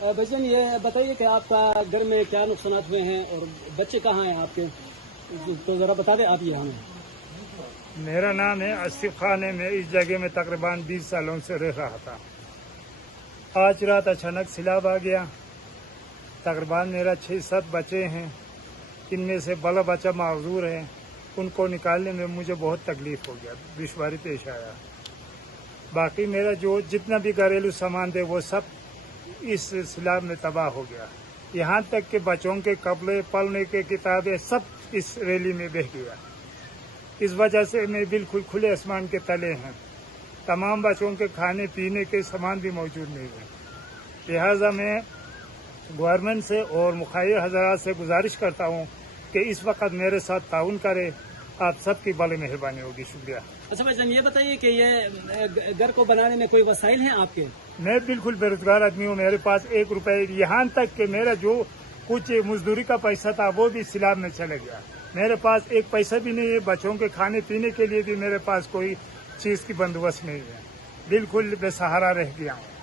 بھجن یہ بتائیے کہ آپ کا گھر میں کیا نقصانات ہوئے ہیں اور بچے کہاں ہیں آپ کے، تو ذرا بتا دیں آپ یہ ہمیں۔ میرا نام ہے آصف خان ہے، میں اس جگہ میں تقریباً 20 سالوں سے رہ رہا تھا۔ آج رات اچانک سیلاب آ گیا، تقریباً میرا 6-7 بچے ہیں، ان میں سے بڑا بچہ معذور ہے، ان کو نکالنے میں مجھے بہت تکلیف ہو گیا، دشواری پیش آیا۔ باقی میرا جو جتنا بھی گھریلو سامان تھے وہ سب اس سیلاب میں تباہ ہو گیا، یہاں تک کہ بچوں کے کپڑے، پڑھنے کے کتابیں سب اس ریلی میں بہہ گیا۔ اس وجہ سے میں بالکل کھلے آسمان کے تلے ہیں، تمام بچوں کے کھانے پینے کے سامان بھی موجود نہیں ہے۔ لہذا میں گورنمنٹ سے اور مخالف حضرات سے گزارش کرتا ہوں کہ اس وقت میرے ساتھ تعاون کرے، آپ سب کی بڑی مہربانی ہوگی۔ شکریہ۔ اچھا بھائی یہ بتائیے کہ یہ گھر کو بنانے میں کوئی وسائل ہیں آپ کے؟ میں بالکل بے روزگار آدمی ہوں، میرے پاس 1 روپے، یہاں تک کہ میرا جو کچھ مزدوری کا پیسہ تھا وہ بھی سیلاب میں چلا گیا۔ میرے پاس 1 پیسہ بھی نہیں ہے، بچوں کے کھانے پینے کے لیے بھی میرے پاس کوئی چیز کی بندوبست نہیں ہے، بالکل بے سہارا رہ گیا ہوں۔